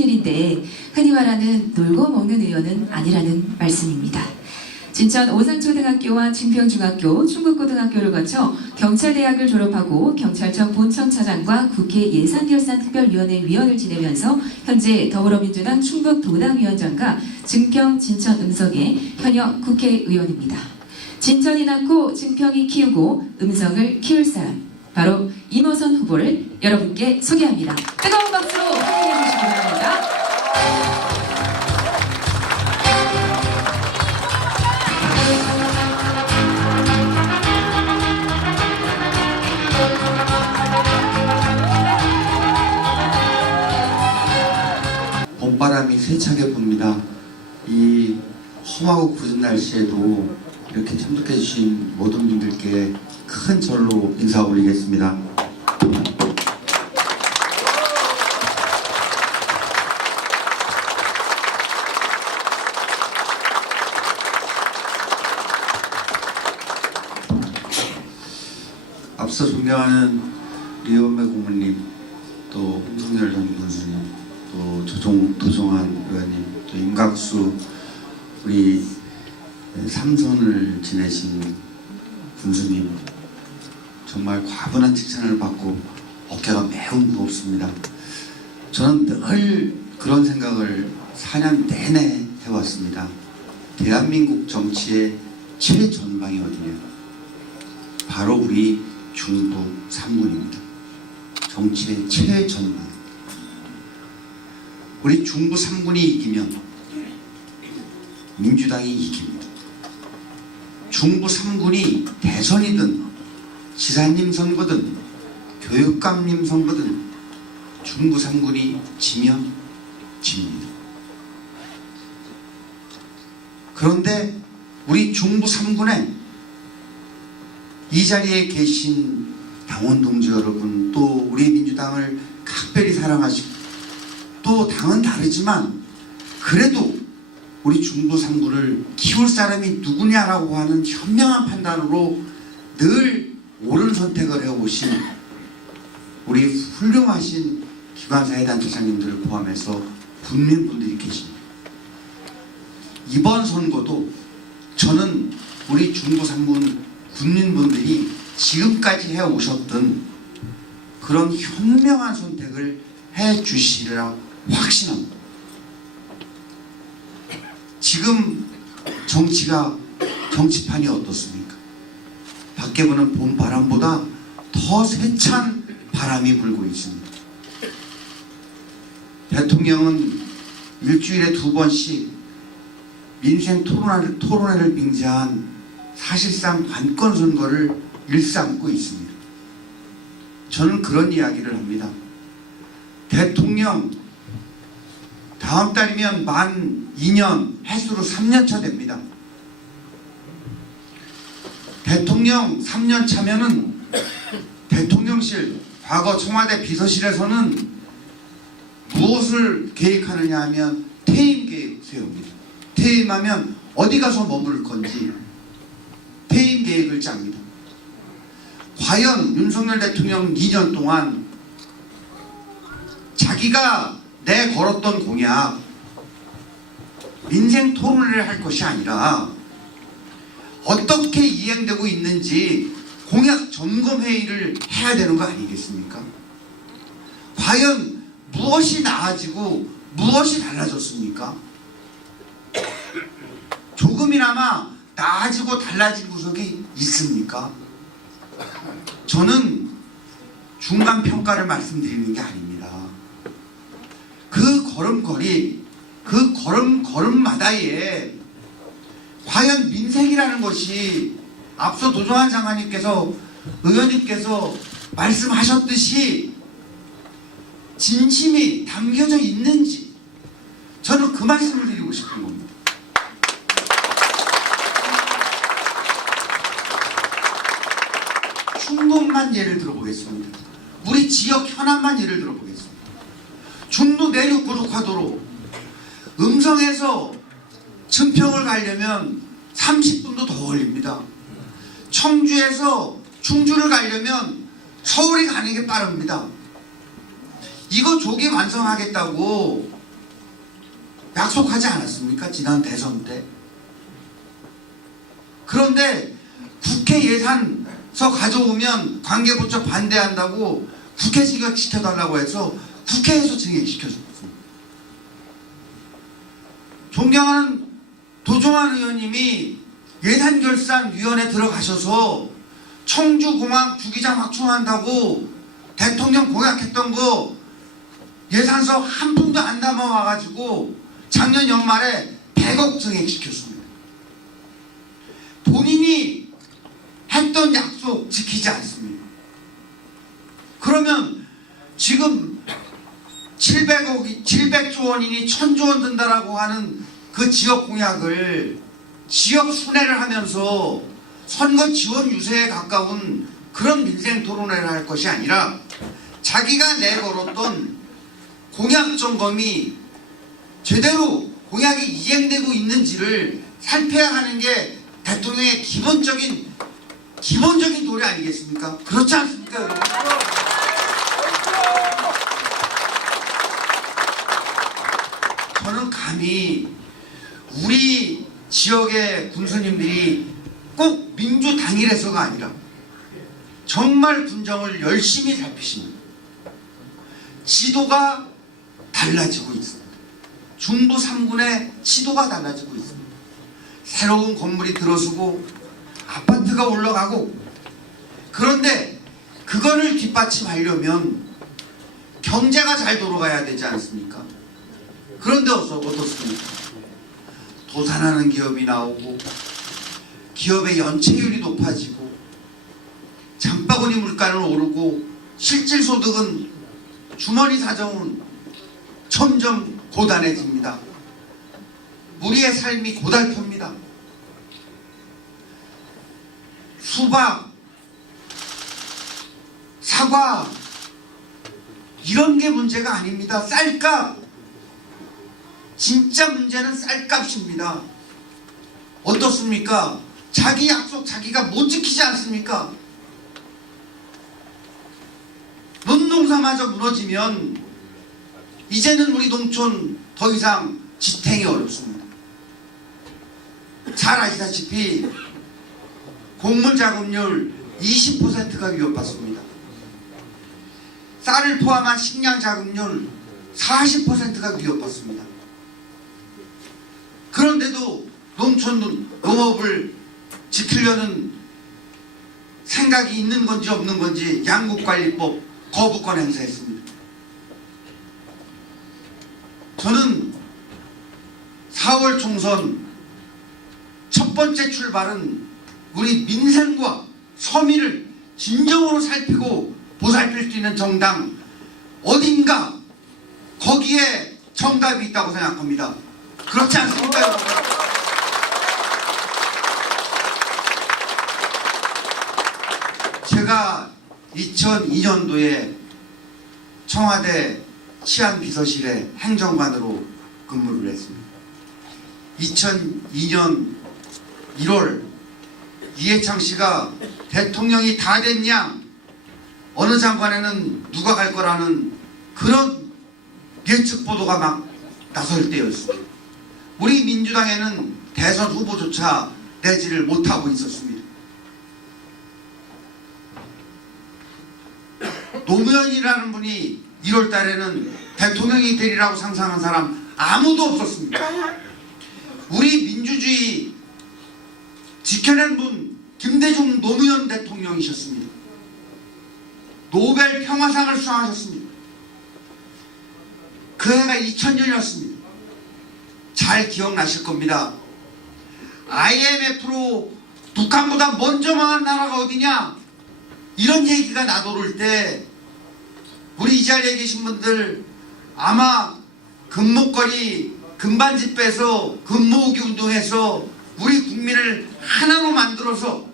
일인데 흔히 말하는 놀고 먹는 의원은 아니라는 말씀입니다. 진천 오산초등학교와 증평중학교, 충북고등학교를 거쳐 경찰대학을 졸업하고 경찰청 본청차장과 국회 예산결산특별위원회 위원을 지내면서 현재 더불어민주당 충북도당위원장과 증평 진천 음성의 현역 국회의원입니다. 진천이 낳고 증평이 키우고 음성을 키울 사람, 바로 임호선 후보를 여러분께 소개합니다. 뜨거운 박수로 환영해 주시기 바랍니다. 봄바람이 세차게 붑니다. 이 험하고 굳은 날씨에도 이렇게 참석해 주신 모든 분들께 큰 절로 인사 올리겠습니다. 앞서 존경하는 리원매 고문님, 또 홍성열 전 군수님, 또 도종환 의원님, 또 임각수 우리 삼선을 지내신 군수님, 정말 과분한 칭찬을 받고 어깨가 매우 무겁습니다. 저는 늘 그런 생각을 4년 내내 해왔습니다. 대한민국 정치의 최전방이 어디냐? 바로 우리 중부 3군입니다. 정치의 최전방. 우리 중부 3군이 이기면 민주당이 이깁니다. 중부 3군이 대선이든 지사님 선거든 교육감님 선거든 중부 3군이 지면 집니다. 그런데 우리 중부 3군에 이 자리에 계신 당원 동지 여러분, 또 우리 민주당을 각별히 사랑하시고, 또 당은 다르지만 그래도 우리 중부 3구를 키울 사람이 누구냐라고 하는 현명한 판단으로 늘 옳은 선택을 해오신 우리 훌륭하신 기관사회단체장님들을 포함해서 국민분들이 계십니다. 이번 선거도 저는 우리 중부 3군 국민분들이 지금까지 해오셨던 그런 현명한 선택을 해주시리라 확신합니다. 지금 정치판이 어떻습니까? 밖에 부는 봄 바람보다 더 세찬 바람이 불고 있습니다. 대통령은 일주일에 2번씩 민생 토론회를 빙자한 사실상 관권 선거를 일삼고 있습니다. 저는 그런 이야기를 합니다. 대통령 다음 달이면 만 2년, 해수로 3년차 됩니다. 대통령 3년 차면은 대통령실, 과거 청와대 비서실에서는 무엇을 계획하느냐 하면 퇴임 계획 세웁니다. 퇴임하면 어디 가서 머무를 건지 퇴임 계획을 짭니다. 과연 윤석열 대통령 2년 동안 자기가 내걸었던 공약, 민생 토론회를 할 것이 아니라 어떻게 이행되고 있는지 공약 점검 회의를 해야 되는 거 아니겠습니까? 과연 무엇이 나아지고 무엇이 달라졌습니까? 조금이나마 나아지고 달라진 구석이 있습니까? 저는 중간 평가를 말씀드리는 게 아닙니다. 그 걸음걸이, 그 걸음마다에 과연 민생이라는 것이 앞서 도종환 장관님께서, 의원님께서 말씀하셨듯이 진심이 담겨져 있는지, 저는 그 말씀을 드리고 싶은 겁니다. 충북만 예를 들어보겠습니다. 우리 지역 현안만 예를 들어보겠습니다. 중부 내륙 고속화도로 음성에서 증평을 가려면 30분도 더 걸립니다. 청주에서 충주를 가려면 서울이 가는 게 빠릅니다. 이거 조기 완성하겠다고 약속하지 않았습니까? 지난 대선 때. 그런데 국회 예산서 가져오면 관계부처 반대한다고 국회 증액시켜달라고 해서 국회에서 증액시켜줬습니다. 존경하는 도종환 의원님이 예산결산위원회 들어가셔서 청주공항 주기장 확충한다고 대통령 공약했던 거 예산서 한 푼도 안 담아와가지고 작년 연말에 100억 증액시켰습니다. 본인이 했던 약속 지키지 않습니다. 그러면 지금 700조 원이니 1000조 원 든다라고 하는 그 지역 공약을 지역 순회를 하면서 선거 지원 유세에 가까운 그런 민생 토론회를 할 것이 아니라 자기가 내걸었던 공약 점검이 제대로 공약이 이행되고 있는지를 살펴야 하는 게 대통령의 기본적인 도리 아니겠습니까? 그렇지 않습니까, 여러분? 저는 감히 우리 지역의 군수님들이 꼭 민주당이라서가 아니라 정말 군정을 열심히 살피십니다. 지도가 달라지고 있습니다. 중부 3군의 지도가 달라지고 있습니다. 새로운 건물이 들어서고 아파트가 올라가고, 그런데 그거를 뒷받침하려면 경제가 잘 돌아가야 되지 않습니까? 그런데 어떻습니까? 도산하는 기업이 나오고 기업의 연체율이 높아지고 장바구니 물가는 오르고 실질소득은 주머니 사정은 점점 고단해집니다. 우리의 삶이 고달픕니다. 수박, 사과 이런 게 문제가 아닙니다. 쌀값, 진짜 문제는 쌀값입니다. 어떻습니까? 자기 약속 자기가 못 지키지 않습니까? 논농사마저 무너지면 이제는 우리 농촌 더 이상 지탱이 어렵습니다. 잘 아시다시피 곡물자급률 20%가 위협받습니다. 쌀을 포함한 식량자급률 40%가 위협받습니다. 그런데도 농촌 농업을 지키려는 생각이 있는 건지 없는 건지 양국관리법 거부권 행사했습니다. 저는 4월 총선 첫 번째 출발은 우리 민생과 서민을 진정으로 살피고 보살필 수 있는 정당 어딘가 거기에 정답이 있다고 생각합니다. 그렇지 않습니까, 여러분? 제가 2002년도에 청와대 치안비서실에 행정관으로 근무를 했습니다. 2002년 1월 이해창 씨가 대통령이 다 됐냐, 어느 장관에는 누가 갈 거라는 그런 예측 보도가 막 나설 때였습니다. 우리 민주당에는 대선 후보조차 내지를 못하고 있었습니다. 노무현이라는 분이 1월 달에는 대통령이 되리라고 상상한 사람 아무도 없었습니다. 우리 민주주의 지켜낸 분 김대중 노무현 대통령이셨습니다. 노벨 평화상을 수상하셨습니다. 그 해가 2000년이었습니다. 잘 기억나실 겁니다. IMF로 북한보다 먼저 망한 나라가 어디냐, 이런 얘기가 나돌을 때 우리 이 자리에 계신 분들 아마 금목걸이 금반지 빼서 금모으기 운동해서 우리 국민을 하나로 만들어서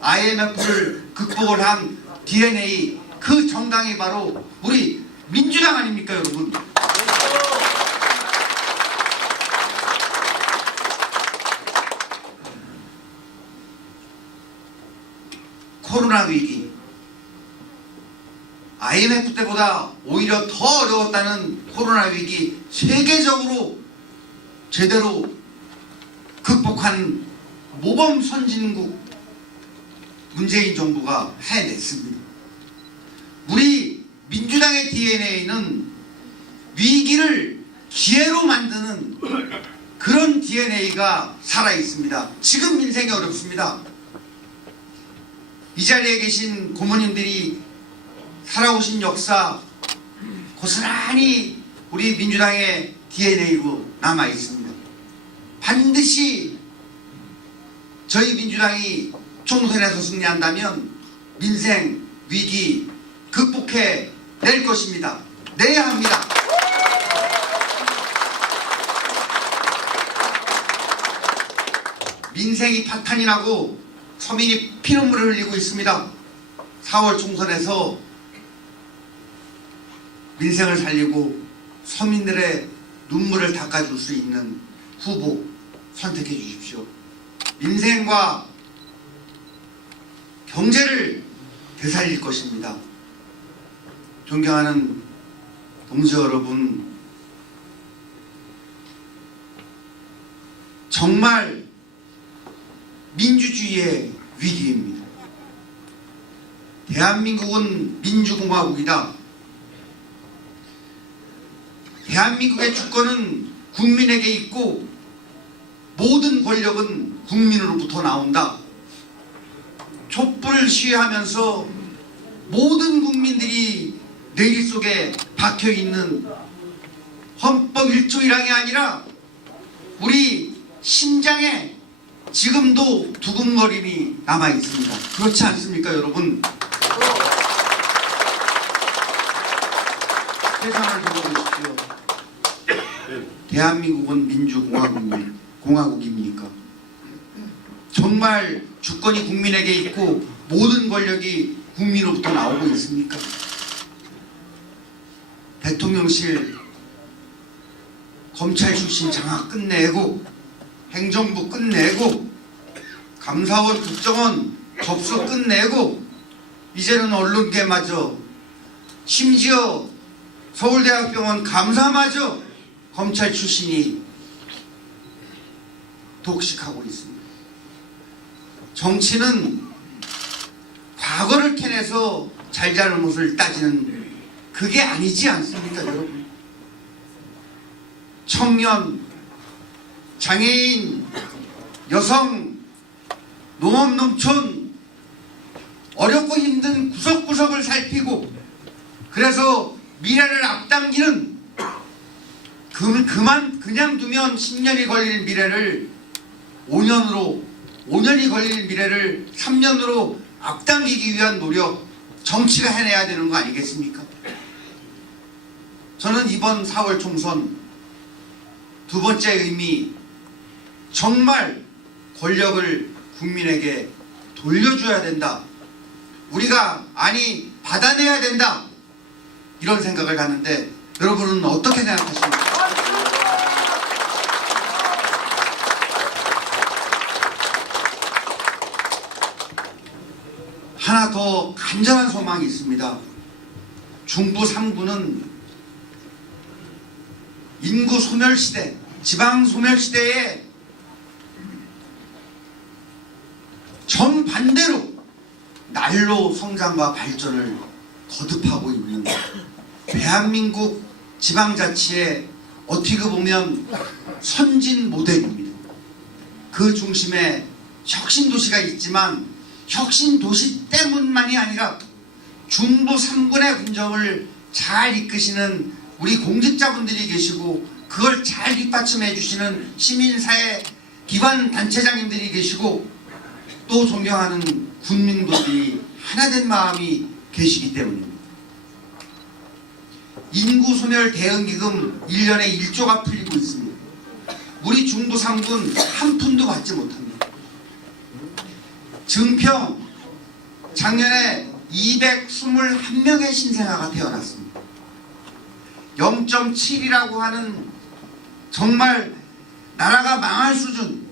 IMF를 극복을 한 DNA, 그 정당이 바로 우리 민주당 아닙니까, 여러분? 코로나 위기, IMF 때보다 오히려 더 어려웠다는 코로나 위기, 세계적으로 제대로 극복한 모범 선진국 문재인 정부가 해냈습니다. 우리 민주당의 DNA는 위기를 기회로 만드는 그런 DNA가 살아있습니다. 지금 민생이 어렵습니다. 이 자리에 계신 고모님들이 살아오신 역사 고스란히 우리 민주당의 DNA로 남아있습니다. 반드시 저희 민주당이 총선에서 승리한다면 민생 위기 극복해 낼 것입니다. 내야 합니다. 민생이 파탄이 나고 서민이 피눈물을 흘리고 있습니다. 4월 총선에서 민생을 살리고 서민들의 눈물을 닦아줄 수 있는 후보 선택해 주십시오. 민생과 경제를 되살릴 것입니다. 존경하는 동지 여러분, 정말 민주주의의 위기입니다. 대한민국은 민주공화국이다. 대한민국의 주권은 국민에게 있고 모든 권력은 국민으로부터 나온다. 촛불을 시위하면서 모든 국민들이 내리 속에 박혀있는 헌법 1조 1항이 아니라 우리 심장에 지금도 두근거림이 남아있습니다. 그렇지 않습니까, 여러분? 세상을 돌아보십시오. 대한민국은 민주공화국입니까? 정말 주권이 국민에게 있고 모든 권력이 국민으로부터 나오고 있습니까? 대통령실 검찰 출신 장악 끝내고 행정부 끝내고 감사원 국정원 접수 끝내고 이제는 언론계마저 심지어 서울대학병원 감사마저 검찰 출신이 독식하고 있습니다. 정치는 과거를 캐내서 잘잘못을 따지는 그게 아니지 않습니까, 여러분? 청년, 장애인, 여성, 농업, 농촌 어렵고 힘든 구석구석을 살피고 그래서 미래를 앞당기는 그냥 두면 10년이 걸릴 미래를 5년이 걸릴 미래를 3년으로 앞당기기 위한 노력, 정치가 해내야 되는 거 아니겠습니까? 저는 이번 4월 총선 두 번째 의미, 정말 권력을 국민에게 돌려줘야 된다. 우리가 받아내야 된다. 이런 생각을 하는데 여러분은 어떻게 생각하십니까? 하나 더 간절한 소망이 있습니다. 중부 3구는 인구 소멸시대, 지방 소멸시대에 정반대로 날로 성장과 발전을 거듭하고 있는 대한민국 지방자치의 어떻게 보면 선진 모델입니다. 그 중심에 혁신도시가 있지만 혁신도시 때문만이 아니라 중부 3군의 운정을 잘 이끄시는 우리 공직자분들이 계시고 그걸 잘 뒷받침해 주시는 시민사회 기관 단체장님들이 계시고 또 존경하는 군민들이 하나된 마음이 계시기 때문입니다. 인구 소멸 대응기금 1년에 1조가 풀리고 있습니다. 우리 중부 3군 한 푼도 받지 못합니다. 증평 작년에 221명의 신생아가 태어났습니다. 0.7이라고 하는 정말 나라가 망할 수준,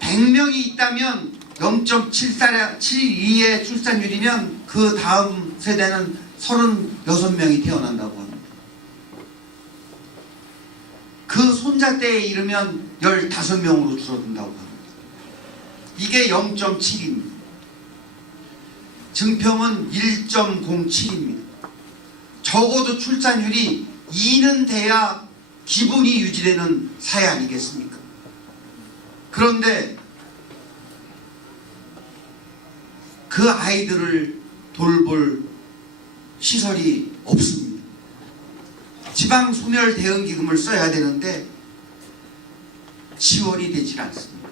100명이 있다면 0.72의 출산율이면 그 다음 세대는 36명이 태어난다고 합니다. 그 손자 때에 이르면 15명으로 줄어든다고 합니다. 이게 0.7입니다. 증평은 1.07입니다. 적어도 출산율이 2는 돼야 기본이 유지되는 사회 아니겠습니까? 그런데 그 아이들을 돌볼 시설이 없습니다. 지방 소멸 대응 기금을 써야 되는데 지원이 되질 않습니다.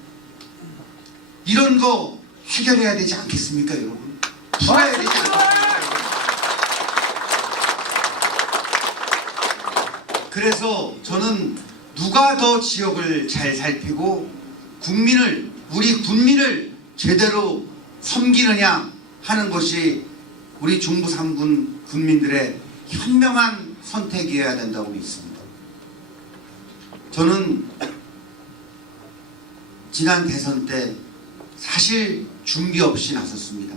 이런 거 해결해야 되지 않겠습니까, 여러분? 풀어야 되지 않겠습니까? 그래서 저는 누가 더 지역을 잘 살피고 우리 군민을 제대로 섬기느냐 하는 것이 우리 중부 3군 군민들의 현명한 선택이어야 된다고 믿습니다. 저는 지난 대선 때 사실 준비 없이 나섰습니다.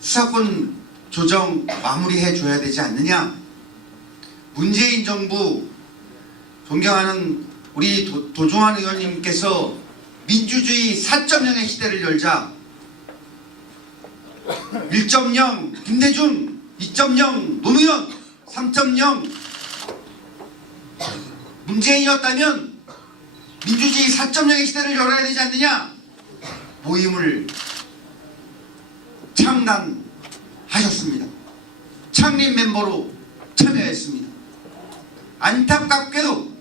수사권 조정 마무리해 줘야 되지 않느냐? 문재인 정부 존경하는 우리 도종환 의원님께서 민주주의 4.0의 시대를 열자 1.0 김대중, 2.0 노무현, 3.0 문재인이었다면 민주주의 4.0의 시대를 열어야 되지 않느냐? 모임을 창단하셨습니다. 창립 멤버로 참여했습니다. 안타깝게도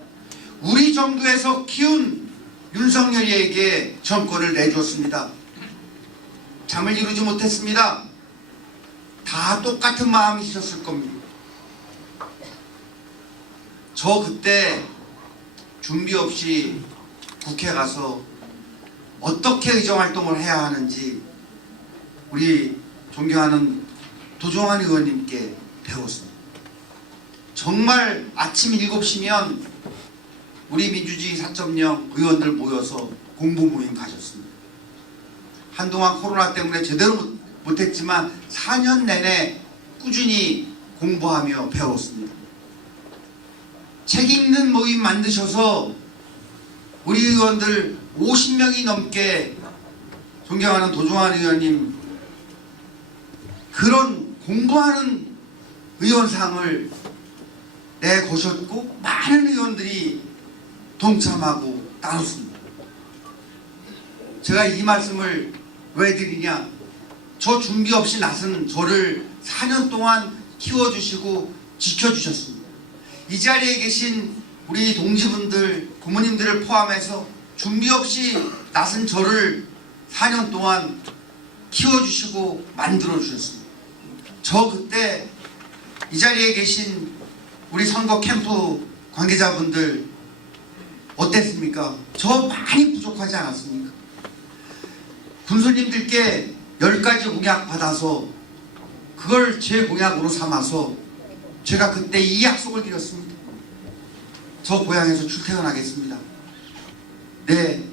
우리 정부에서 키운 윤석열이에게 정권을 내줬습니다. 잠을 이루지 못했습니다. 다 똑같은 마음이셨을 겁니다. 저 그때 준비 없이 국회 가서 어떻게 의정활동을 해야 하는지 우리 존경하는 도종환 의원님께 배웠습니다. 정말 아침 7시면 우리 민주주의 4.0 의원들 모여서 공부 모임 가셨습니다. 한동안 코로나 때문에 제대로 못했지만 4년 내내 꾸준히 공부하며 배웠습니다. 책 읽는 모임 만드셔서 우리 의원들 50명이 넘게 존경하는 도종환 의원님 그런 공부하는 의원상을 내거셨고 많은 의원들이 동참하고 나눴습니다. 제가 이 말씀을 왜 드리냐? 저 준비 없이 나선 저를 4년 동안 키워주시고 지켜주셨습니다. 이 자리에 계신 우리 동지분들, 부모님들을 포함해서 준비 없이 나선 저를 4년 동안 키워주시고 만들어주셨습니다. 저 그때 이 자리에 계신 우리 선거 캠프 관계자분들 어땠습니까? 저 많이 부족하지 않았습니까? 군수님들께 10가지 공약 받아서 그걸 제 공약으로 삼아서 제가 그때 이 약속을 드렸습니다. 저 고향에서 출퇴근하겠습니다. 네,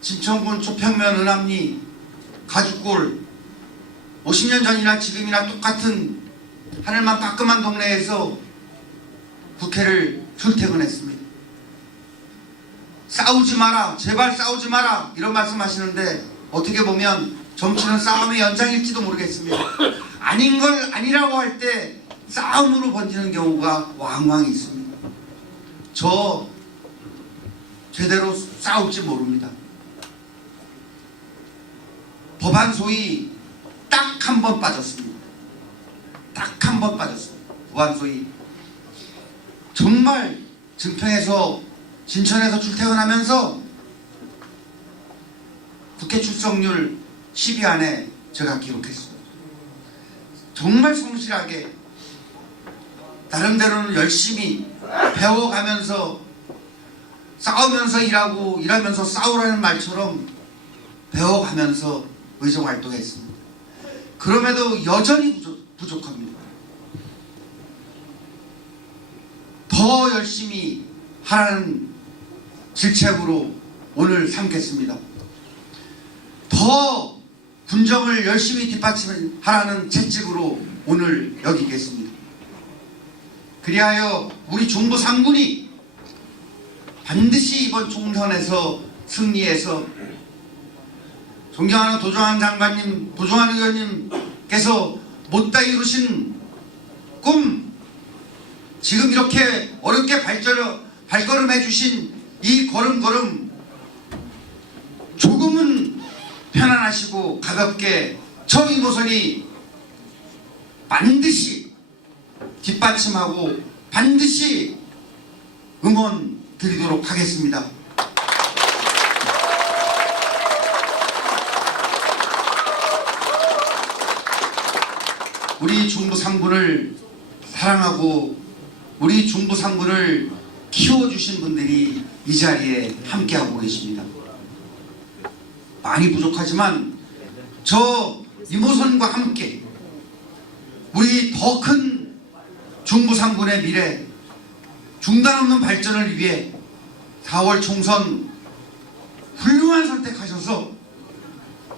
진천군 초평면 은암리 가죽골 50년 전이나 지금이나 똑같은 하늘만 깔끔한 동네에서 국회를 출퇴근했습니다. 싸우지 마라, 제발 싸우지 마라 이런 말씀하시는데 어떻게 보면 정치는 싸움의 연장일지도 모르겠습니다. 아닌 걸 아니라고 할 때 싸움으로 번지는 경우가 왕왕 있습니다. 저 제대로 싸울지 모릅니다. 법안 소위 딱 한 번 빠졌습니다. 딱 한 번 빠졌습니다. 법안 소위 정말 증평에서 진천에서 출퇴근하면서 국회 출석률 10위 안에 제가 기록했습니다. 정말 성실하게 나름대로는 열심히 배워가면서 싸우면서 일하고 일하면서 싸우라는 말처럼 배워가면서 의정활동했습니다. 그럼에도 여전히 부족합니다. 더 열심히 하라는 질책으로 오늘 삼겠습니다. 더 군정을 열심히 뒷받침하라는 채찍으로 오늘 여기겠습니다. 그리하여 우리 중부 3군이 반드시 이번 총선에서 승리해서 존경하는 도종환 장관님, 도종환 의원님께서 못다 이루신 꿈, 지금 이렇게 어렵게 발걸음해 주신 이 걸음걸음 조금은 편안하시고 가볍게 저 이모선이 반드시 뒷받침하고 반드시 응원 드리도록 하겠습니다. 우리 중부 3군을 사랑하고 우리 중부 3군을 키워주신 분들이 이 자리에 함께하고 계십니다. 많이 부족하지만 저 이모선과 함께 우리 더 큰 중부 3군의 미래, 중단 없는 발전을 위해 4월 총선 훌륭한 선택하셔서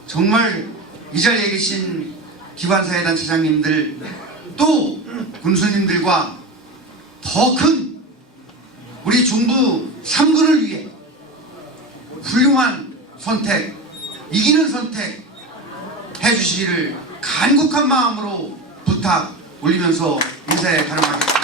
정말 이 자리에 계신 기관사회단 차장님들 또 군수님들과 더 큰 우리 중부 3군을 위해 훌륭한 선택, 이기는 선택 해주시기를 간곡한 마음으로 부탁 올리면서 인사에 가름하겠습니다.